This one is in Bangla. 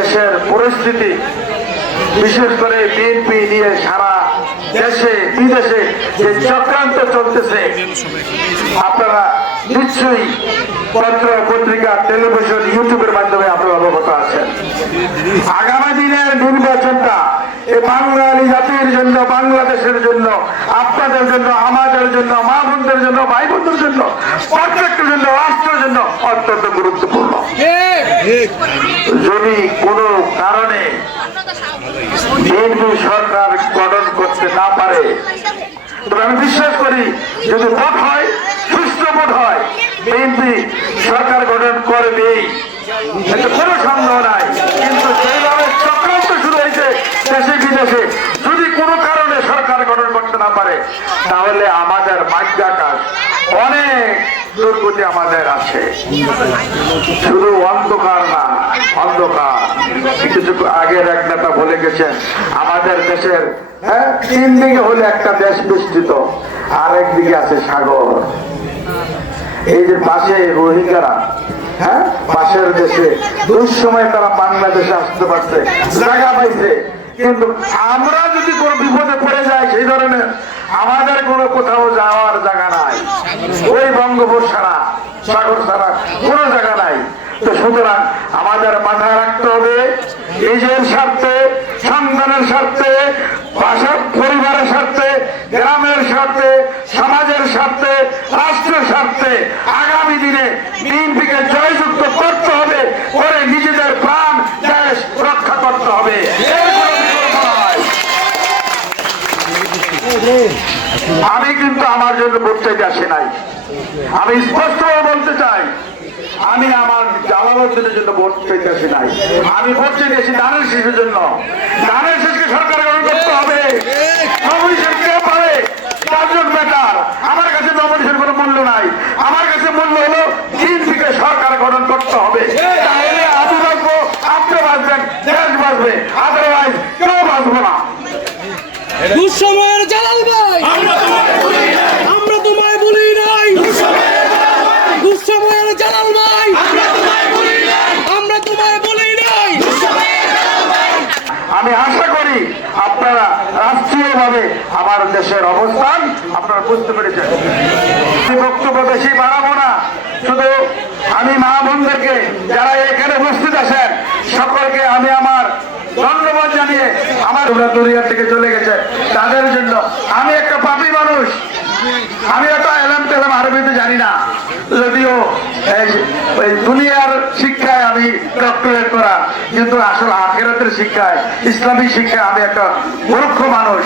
দেশের পরিস্থিতি, বিশেষ করে বিএনপি নিয়ে সারা দেশে, বিদেশে যে চক্রান্ত চলতেছে, আপনারা নিশ্চয়ই পত্র পত্রিকা, টেলিভিশন, ইউটিউবের মাধ্যমে আপনারা অবগত আছেন। আগামী দিনের নির্বাচনটা এই বাঙালি জাতির জন্য, বাংলাদেশের জন্য, আপনাদের জন্য, আমাদের জন্য, মা বোনদের জন্য, ভাই বোনদের জন্য, প্রত্যেকের জন্য, রাষ্ট্রের জন্য অত্যন্ত গুরুত্বপূর্ণ। যদি কোনো কারণে বিএনপি সরকার গঠন করতে না পারে, তবে আমি বিশ্বাস করি যদি ভোট হয় সুস্থ ভোট হয় বিএনপি সরকার গঠন করবেই এতে কোনো সন্দেহ নাই। কিন্তু সেইভাবে চক্রান্ত শুরু হয়েছে দেশে বিদেশে। যদি কোনো কারণে সরকার গঠন করতে না পারে, তাহলে আমাদের ভাগ্যাকাশ অনেক দুর্গতি আমাদের আছে। শুধু হ্যাঁ হ্যাঁ পাশের দেশে, দুঃসময় তারা বাংলাদেশে আসতে পারছে, জায়গা পাইছে। কিন্তু আমরা যদি কোনো বিপদে পড়ে যাই, সেই ধরনের আমাদের কোনো কোথাও যাওয়ার জায়গা নাই। ওই বঙ্গোপসাগর ছাড়া সাগর ছাড়া কোনো জায়গা নাই। তো সুতরাং আমাদের হবে নিজের স্বার্থে, সন্তানের স্বার্থে বাসার পরিবারের স্বার্থে, গ্রামের স্বার্থে, সমাজের স্বার্থে, রাষ্ট্রের স্বার্থে আগামী দিনে বিএনপিকে জয়যুক্ত করতে হবে করে নিজেদের প্রাণ দেশ রক্ষা করতে হবে। আমি কিন্তু আমার জন্য চাইতে আসি নাই আমি স্পষ্ট বলতে চাই জালালুদ্দিনের জন্য ভোট আসি নাই। আমি ভোট আসি ধানের শিশুর জন্য। ধানের শিশুকে সরকার গঠন করতে হবে। কে পারে চারজন বেটার আমার কাছে নমিনেশন কোনো মূল্য নাই। আমার কাছে মূল্য হলো তিন থেকে সরকার গঠন করতে হবে। তাহলে আমি বাঁচবো আপনি বাঁচবেন দেশ বাঁচবে। আদারওয়াইজ কেউ বাঁচবো না। দুঃসময়ের জালাল ভাই আমরা তোমায় বলি নাই দুঃসময়ের জালাল ভাই আমরা তোমায় বলি নাই আমি আশা করি আপনারা রাষ্ট্রীয়ভাবে আমার দেশের অবস্থান আপনারা বুঝতে পেরেছেন। বক্তব্য বেশি বাড়াবো না। শুধু আমি মা বোনদেরকে যারা এখানে উপস্থিত আছেন, সকলকে আমি আমার ধন্যবাদ জানিয়ে আমার দুনিয়া থেকে চলে গেছে। তাদের জন্য আমি একটা পাপি মানুষ। আমি এত এলাম টেলাম আরবিতে জানি না। যদিও এই- ওই দুনিয়ার শিক্ষায় আমি করা কিন্তু আসলে আখেরাতের শিক্ষায় ইসলামিক শিক্ষায় আমি একটা মূর্খ মানুষ।